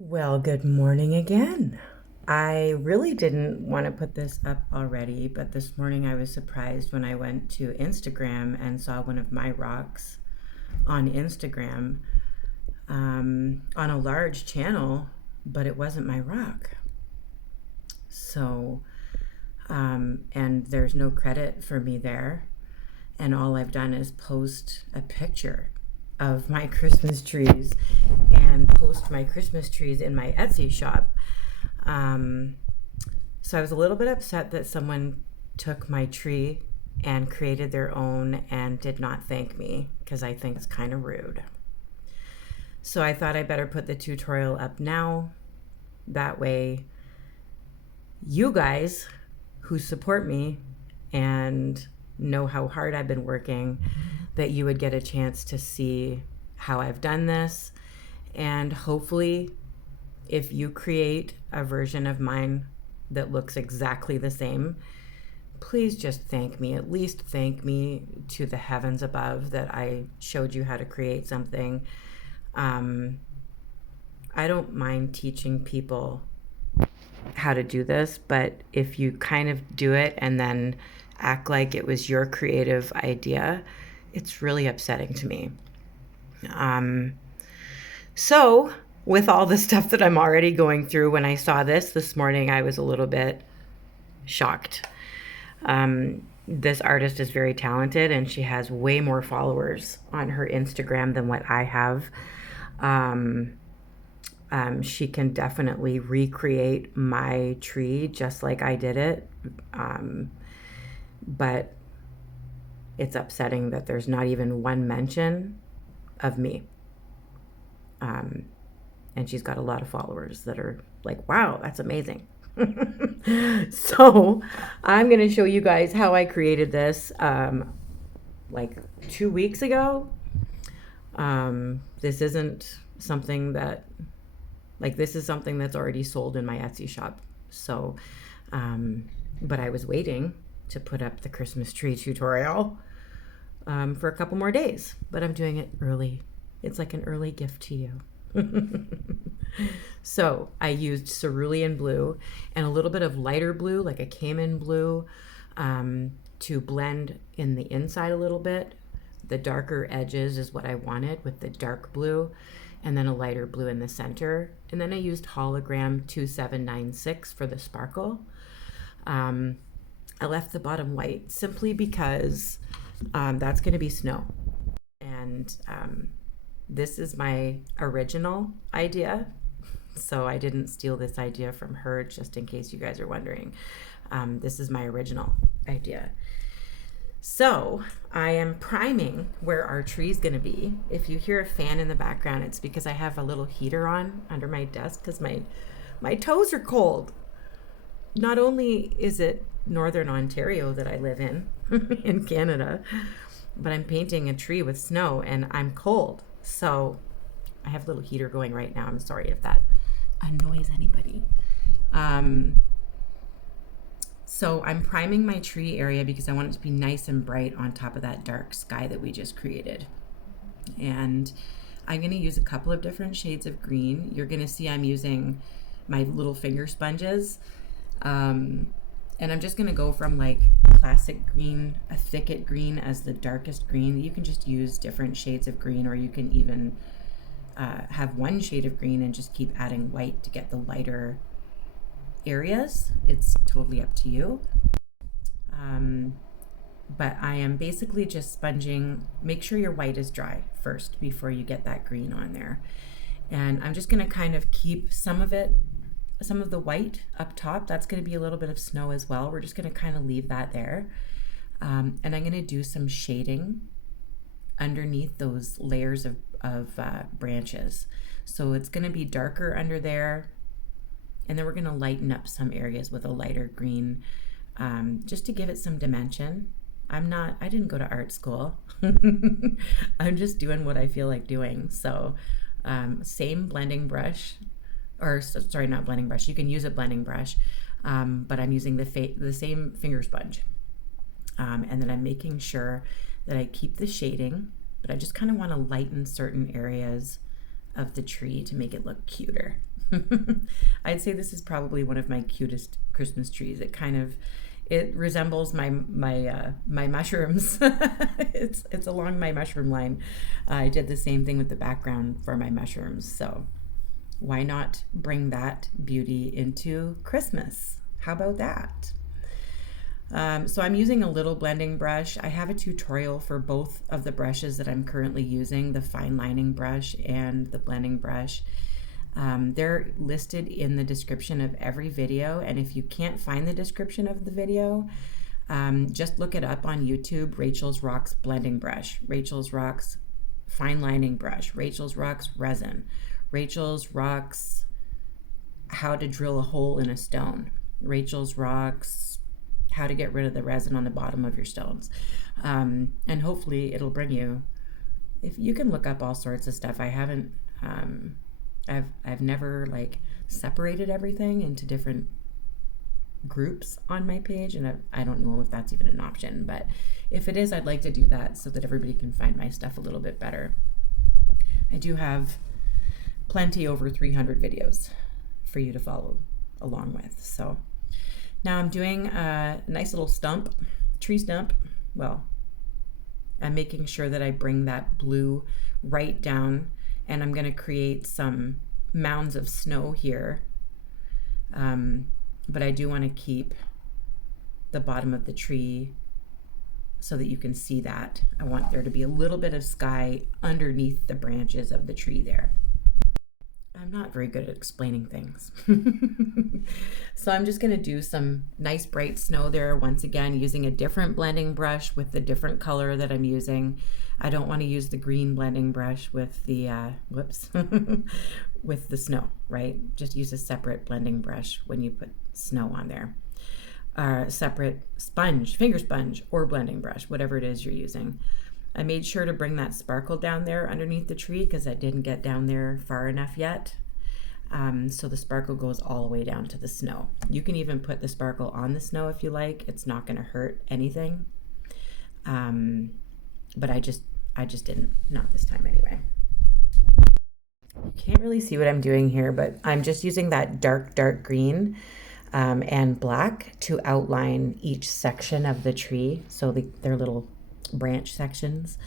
Well, good morning again. I really didn't want to put this up already, but this morning I was surprised when I went to Instagram and saw one of my rocks on Instagram on a large channel, but it wasn't my rock. So, and there's no credit for me there. And all I've done is post a picture of my Christmas trees and post my Christmas trees in my Etsy shop. Um, so I was a little bit upset that someone took my tree and created their own and did not thank me because I think it's kind of rude. So I thought I better put the tutorial up now. That way, you guys who support me and know how hard I've been working, that you would get a chance to see how I've done this. And hopefully, if you create a version of mine that looks exactly the same, please just thank me. At least thank me to the heavens above that I showed you how to create something. I don't mind teaching people how to do this, but if you kind of do it and then act like it was your creative idea, it's really upsetting to me. So, with all the stuff that I'm already going through, when I saw this morning, I was a little bit shocked. This artist is very talented and she has way more followers on her Instagram than what I have. She can definitely recreate my tree just like I did it. But it's upsetting that there's not even one mention of me. And she's got a lot of followers that are like, wow, that's amazing. So I'm going to show you guys how I created this like 2 weeks ago. This isn't something that, like, this is something that's already sold in my Etsy shop. So, but I was waiting to put up the Christmas tree tutorial for a couple more days, but I'm doing it early. It's like an early gift to you. So I used cerulean blue and a little bit of lighter blue, like a cayman blue, to blend in the inside a little bit. The darker edges is what I wanted with the dark blue, and then a lighter blue in the center. And then I used hologram 2796 for the sparkle. I left the bottom white simply because that's going to be snow. And this is my original idea. So I didn't steal this idea from her, just in case you guys are wondering. This is my original idea. So I am priming where our tree is going to be. If you hear a fan in the background, it's because I have a little heater on under my desk because my toes are cold. Not only is it Northern Ontario that I live in, in Canada, but I'm painting a tree with snow and I'm cold. So I have a little heater going right now. I'm sorry if that annoys anybody. So I'm priming my tree area because I want it to be nice and bright on top of that dark sky that we just created. And I'm going to use a couple of different shades of green. You're going to see I'm using my little finger sponges. And I'm just going to go from like classic green, a thicket green as the darkest green. You can just use different shades of green, or you can even have one shade of green and just keep adding white to get the lighter areas. It's totally up to you. But I am basically just sponging. Make sure your white is dry first before you get that green on there. And I'm just going to kind of keep some of the white up top. That's going to be a little bit of snow as well. We're just going to kind of leave that there. And I'm going to do some shading underneath those layers of branches. So it's going to be darker under there. And then we're going to lighten up some areas with a lighter green, just to give it some dimension. I didn't go to art school. I'm just doing what I feel like doing. So same blending brush, or sorry, not blending brush. You can use a blending brush, but I'm using the same finger sponge. And then I'm making sure that I keep the shading, but I just kind of want to lighten certain areas of the tree to make it look cuter. I'd say this is probably one of my cutest Christmas trees. It resembles my mushrooms. It's along my mushroom line. I did the same thing with the background for my mushrooms. So why not bring that beauty into Christmas? How about that? So I'm using a little blending brush. I have a tutorial for both of the brushes that I'm currently using, the fine lining brush and the blending brush. They're listed in the description of every video, and if you can't find the description of the video, just look it up on YouTube. Rachel's Rocks blending brush, Rachel's Rocks fine lining brush, Rachel's Rocks resin, Rachel's Rocks how to drill a hole in a stone, Rachel's Rocks how to get rid of the resin on the bottom of your stones. And hopefully it'll bring you, if you can look up all sorts of stuff. I haven't I've never like separated everything into different groups on my page, and I don't know if that's even an option, but if it is, I'd like to do that so that everybody can find my stuff a little bit better. I do have plenty over 300 videos for you to follow along with. So now I'm doing a nice little tree stump. Well, I'm making sure that I bring that blue right down, and I'm going to create some mounds of snow here. But I do want to keep the bottom of the tree so that you can see that. I want there to be a little bit of sky underneath the branches of the tree there. I'm not very good at explaining things. So I'm just going to do some nice bright snow there, once again using a different blending brush with the different color that I'm using. I don't want to use the green blending brush with the with the snow, right? Just use a separate blending brush when you put snow on there. Separate sponge, finger sponge, or blending brush, whatever it is you're using. I made sure to bring that sparkle down there underneath the tree because I didn't get down there far enough yet. So the sparkle goes all the way down to the snow. You can even put the sparkle on the snow if you like. It's not going to hurt anything. But I just didn't, not this time anyway. You can't really see what I'm doing here, but I'm just using that dark green and black to outline each section of the tree. So they're little branch sections.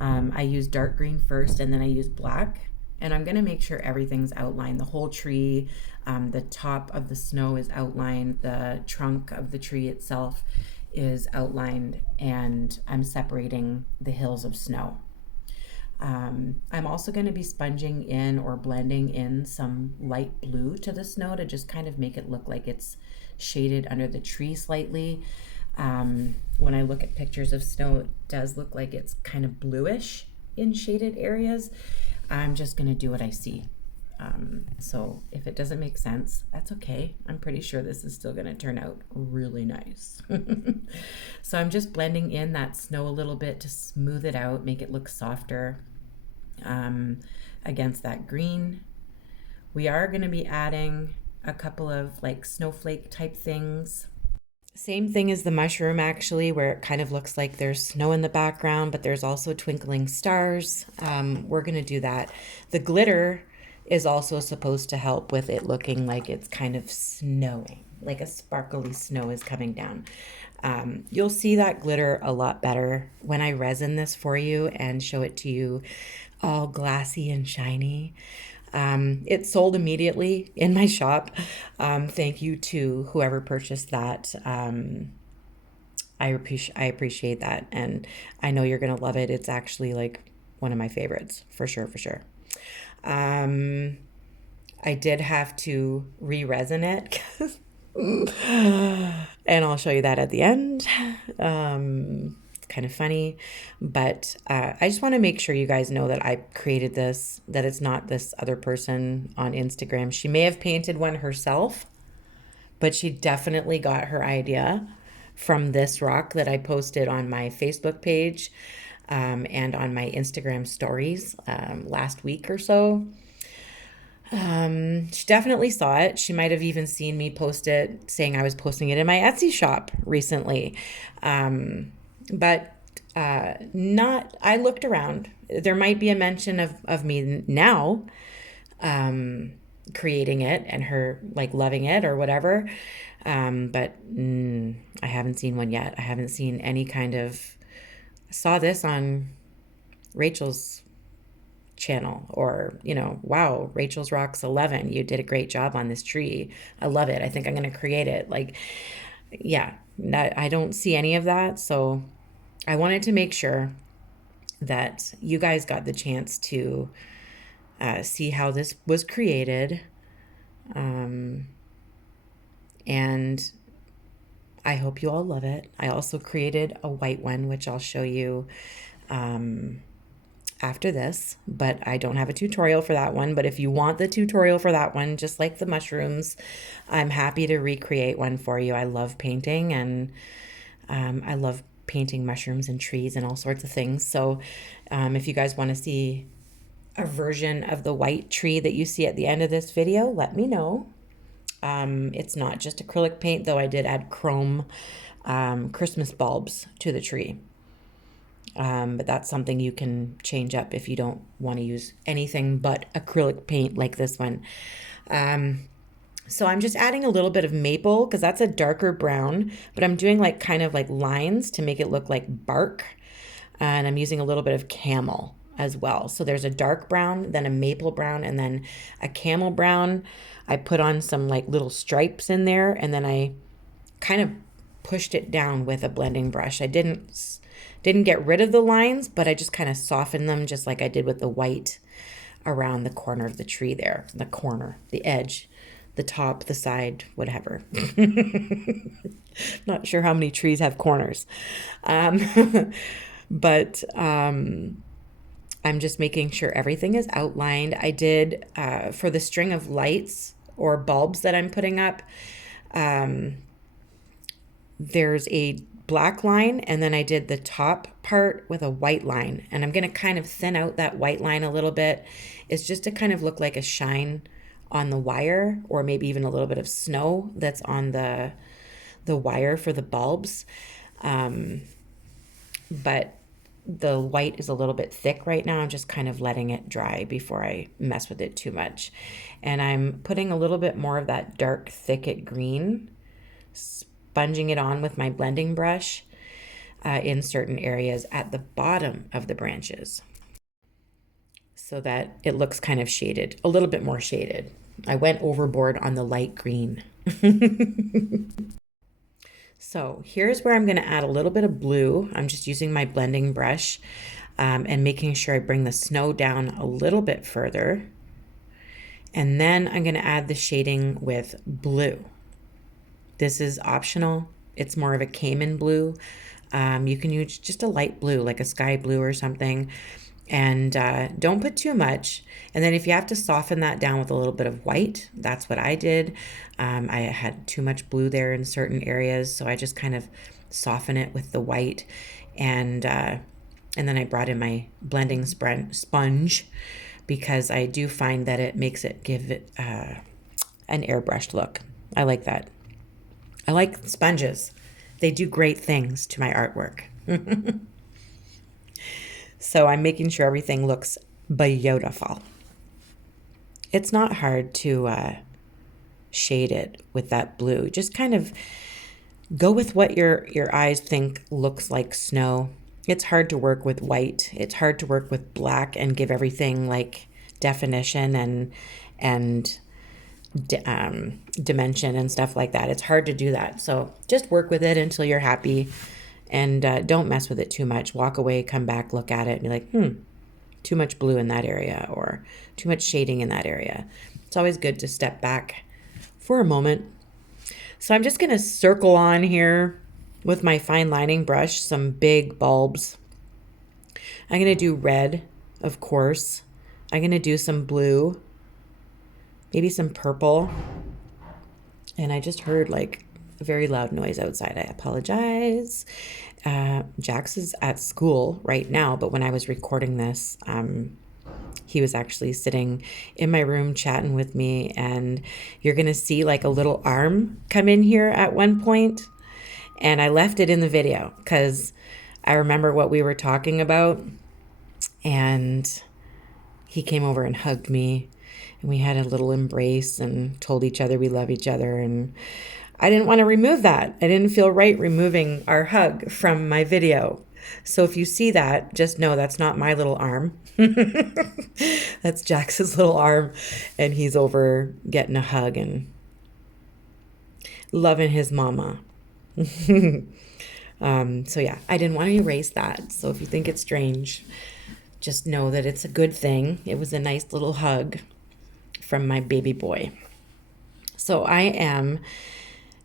I use dark green first, and then I use black, and I'm going to make sure everything's outlined. The whole tree, the top of the snow is outlined, the trunk of the tree itself is outlined, and I'm separating the hills of snow. I'm also going to be sponging in or blending in some light blue to the snow to just kind of make it look like it's shaded under the tree slightly. When I look at pictures of snow, it does look like it's kind of bluish in shaded areas. I'm just going to do what I see. So if it doesn't make sense, that's okay. I'm pretty sure this is still going to turn out really nice. So I'm just blending in that snow a little bit to smooth it out, make it look softer against that green. We are going to be adding a couple of like snowflake type things. Same thing as the mushroom, actually, where it kind of looks like there's snow in the background, but there's also twinkling stars. We're going to do that. The glitter is also supposed to help with it looking like it's kind of snowing, like a sparkly snow is coming down. You'll see that glitter a lot better when I resin this for you and show it to you all glassy and shiny. It sold immediately in my shop. Thank you to whoever purchased that. I appreciate that, and I know you're gonna love it. It's actually like one of my favorites for sure. I did have to re-resin it, and I'll show you that at the end. It's kind of funny, but I just want to make sure you guys know that I created this, that it's not this other person on Instagram. She may have painted one herself, but she definitely got her idea from this rock that I posted on my Facebook page and on my Instagram stories last week or so. She definitely saw it. She might have even seen me post it, saying I was posting it in my Etsy shop recently. But I looked around. There might be a mention of me now. creating it and her like loving it or whatever. But I haven't seen one yet. I haven't seen any kind of, I saw this on Rachel's channel, or, you know, wow, Rachel's Rocks 11, you did a great job on this tree. I love it. I think I'm going to create it. Like, yeah, I don't see any of that. So I wanted to make sure that you guys got the chance to see how this was created. And I hope you all love it. I also created a white one, which I'll show you after this, but I don't have a tutorial for that one. But if you want the tutorial for that one, just like the mushrooms, I'm happy to recreate one for you. I love painting, and I love painting mushrooms and trees and all sorts of things. So if you guys want to see a version of the white tree that you see at the end of this video, let me know. It's not just acrylic paint, though I did add chrome Christmas bulbs to the tree. But that's something you can change up if you don't want to use anything but acrylic paint like this one. So I'm just adding a little bit of maple because that's a darker brown, but I'm doing like kind of like lines to make it look like bark. And I'm using a little bit of camel as well. So there's a dark brown, then a maple brown, and then a camel brown. I put on some like little stripes in there, and then I kind of pushed it down with a blending brush. I didn't get rid of the lines, but I just kind of softened them, just like I did with the white around the corner of the tree there. The corner, the edge, the top, the side, whatever. Not sure how many trees have corners. But I'm just making sure everything is outlined. I did, for the string of lights or bulbs that I'm putting up, there's a black line, and then I did the top part with a white line, and I'm going to kind of thin out that white line a little bit. It's just to kind of look like a shine on the wire, or maybe even a little bit of snow that's on the wire for the bulbs. But the white is a little bit thick right now. I'm just kind of letting it dry before I mess with it too much. And I'm putting a little bit more of that dark thicket green, sponging it on with my blending brush in certain areas at the bottom of the branches so that it looks kind of shaded, a little bit more shaded. I went overboard on the light green. So here's where I'm going to add a little bit of blue. I'm just using my blending brush and making sure I bring the snow down a little bit further. And then I'm going to add the shading with blue. This is optional. It's more of a cayman blue. You can use just a light blue, like a sky blue or something. And don't put too much. And then if you have to soften that down with a little bit of white, that's what I did. I had too much blue there in certain areas, so I just kind of soften it with the white. And then I brought in my blending sponge, because I do find that it makes it give it an airbrushed look. I like that. I like sponges. They do great things to my artwork. So I'm making sure everything looks beautiful. It's not hard to shade it with that blue. Just kind of go with what your eyes think looks like snow. It's hard to work with white. It's hard to work with black and give everything like definition and dimension and stuff like that. It's hard to do that. So just work with it until you're happy. And don't mess with it too much. Walk away, come back, look at it, and be like, too much blue in that area, or too much shading in that area. It's always good to step back for a moment. So I'm just going to circle on here with my fine lining brush some big bulbs. I'm going to do red, of course. I'm going to do some blue, maybe some purple. And I just heard like a very loud noise outside. I apologize. Jax is at school right now, but when I was recording this, he was actually sitting in my room chatting with me, and you're going to see like a little arm come in here at one point, and I left it in the video because I remember what we were talking about, and he came over and hugged me, and we had a little embrace and told each other we love each other. And I didn't want to remove that. I didn't feel right removing our hug from my video. So if you see that, just know that's not my little arm. That's Jax's little arm, and he's over getting a hug and loving his mama. So yeah, I didn't want to erase that. So if you think it's strange, just know that it's a good thing. It was a nice little hug from my baby boy. So I am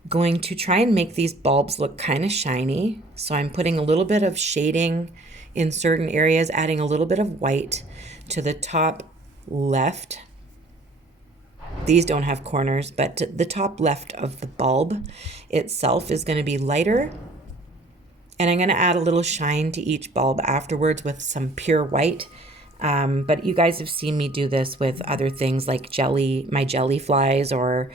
going to try and make these bulbs look kind of shiny. So I'm putting a little bit of shading in certain areas, adding a little bit of white to the top left. These don't have corners, but the top left of the bulb itself is going to be lighter. And I'm going to add a little shine to each bulb afterwards with some pure white. But you guys have seen me do this with other things like my jelly flies, or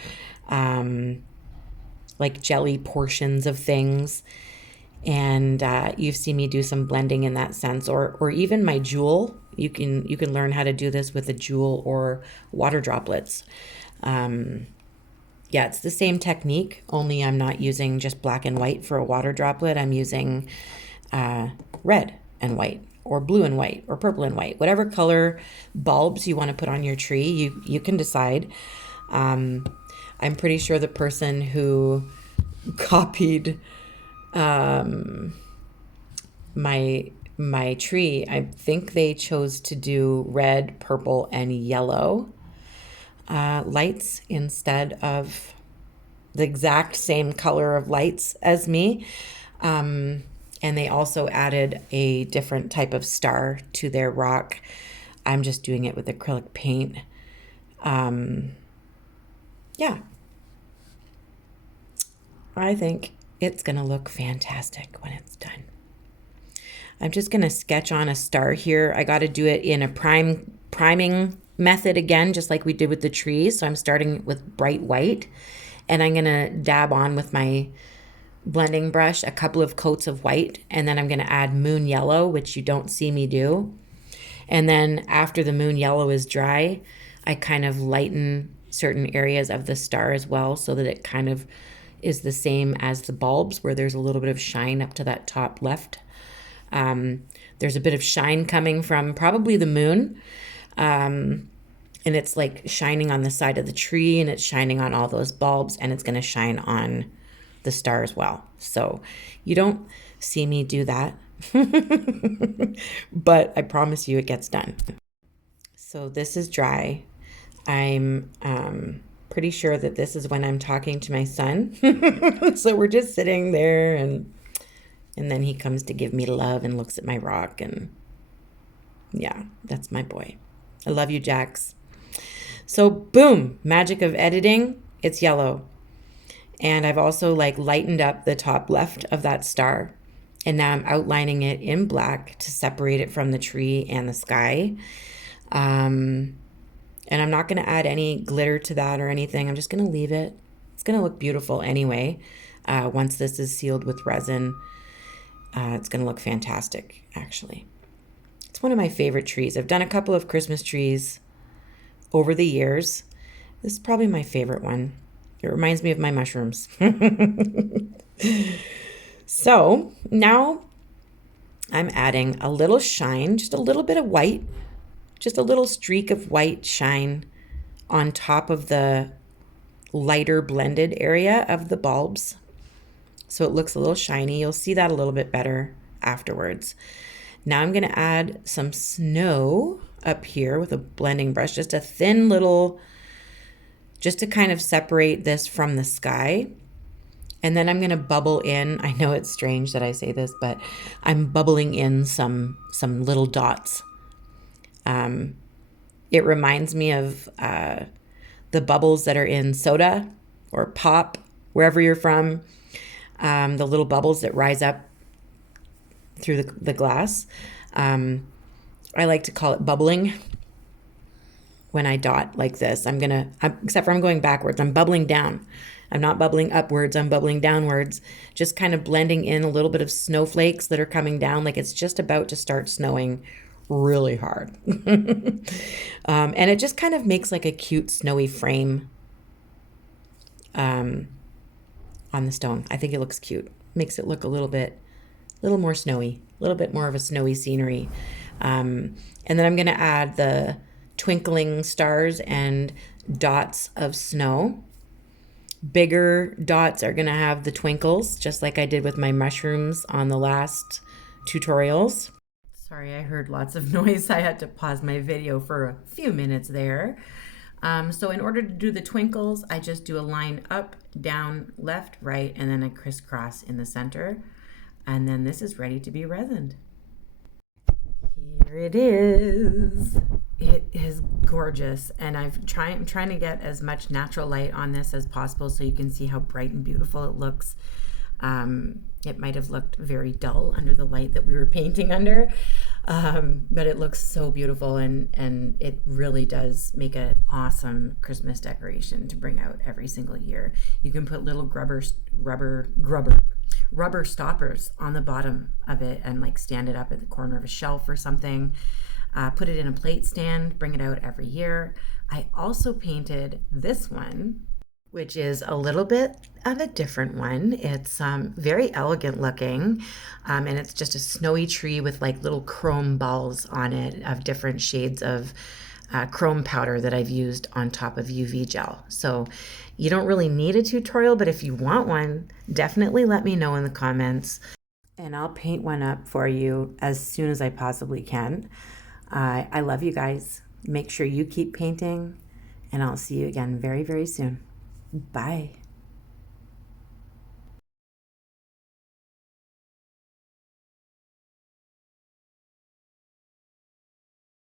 like jelly portions of things. And you've seen me do some blending in that sense, or even my jewel. You can learn how to do this with a jewel or water droplets. Yeah, it's the same technique, only I'm not using just black and white for a water droplet. I'm using red and white, or blue and white, or purple and white. Whatever color bulbs you want to put on your tree, you can decide. I'm pretty sure the person who copied my tree, I think they chose to do red, purple, and yellow lights instead of the exact same color of lights as me. And they also added a different type of star to their rock. I'm just doing it with acrylic paint. Yeah. I think it's going to look fantastic when it's done. I'm just going to sketch on a star here. I got to do it in a priming method again, just like we did with the trees. So I'm starting with bright white, and I'm going to dab on with my blending brush a couple of coats of white, and then I'm going to add moon yellow, which you don't see me do. And then after the moon yellow is dry, I kind of lighten certain areas of the star as well, so that it kind of is the same as the bulbs, where there's a little bit of shine up to that top left. There's a bit of shine coming from probably the moon, and it's like shining on the side of the tree, and it's shining on all those bulbs, and it's going to shine on the star as well. So you don't see me do that, but I promise you it gets done. So this is dry. I'm pretty sure that this is when I'm talking to my son. So we're just sitting there, and then he comes to give me love and looks at my rock, and yeah, that's my boy. I love you, Jax. So boom, magic of editing, it's yellow. And I've also like lightened up the top left of that star. And now I'm outlining it in black to separate it from the tree and the sky. And I'm not going to add any glitter to that or anything. I'm just going to leave it. It's going to look beautiful anyway. Once this is sealed with resin, it's going to look fantastic, actually. It's one of my favorite trees. I've done a couple of Christmas trees over the years. This is probably my favorite one. It reminds me of my mushrooms. So now I'm adding a little shine, just a little bit of white, just a little streak of white shine on top of the lighter blended area of the bulbs. So it looks a little shiny. You'll see that a little bit better afterwards. Now I'm going to add some snow up here with a blending brush, just a thin little, just to kind of separate this from the sky. And then I'm going to bubble in, I know it's strange that I say this, but I'm bubbling in some little dots. It reminds me of the bubbles that are in soda or pop, wherever you're from, the little bubbles that rise up through the glass. I like to call it bubbling. When I dot like this, except for I'm going backwards, I'm bubbling down. I'm not bubbling upwards, I'm bubbling downwards, just kind of blending in a little bit of snowflakes that are coming down, like it's just about to start snowing really hard. And it just kind of makes like a cute snowy frame on the stone. I think it looks cute. Makes it look a little more snowy, a little bit more of a snowy scenery. And then I'm going to add the twinkling stars and dots of snow. Bigger dots are going to have the twinkles, just like I did with my mushrooms on the last tutorials. Sorry, I heard lots of noise. I had to pause my video for a few minutes there. So in order to do the twinkles, I just do a line up, down, left, right, and then a crisscross in the center. And then this is ready to be resined. Here it is. It is gorgeous, and I'm trying to get as much natural light on this as possible so you can see how bright and beautiful it looks. It might have looked very dull under the light that we were painting under, but it looks so beautiful, and it really does make an awesome Christmas decoration to bring out every single year. You can put little rubber stoppers on the bottom of it and like stand it up at the corner of a shelf or something. Put it in a plate stand, bring it out every year. I also painted this one, which is a little bit of a different one. It's very elegant looking, and it's just a snowy tree with like little chrome balls on it of different shades of chrome powder that I've used on top of UV gel. So you don't really need a tutorial, but if you want one, definitely let me know in the comments, and I'll paint one up for you as soon as I possibly can. I love you guys. Make sure you keep painting, and I'll see you again very, very soon. Bye.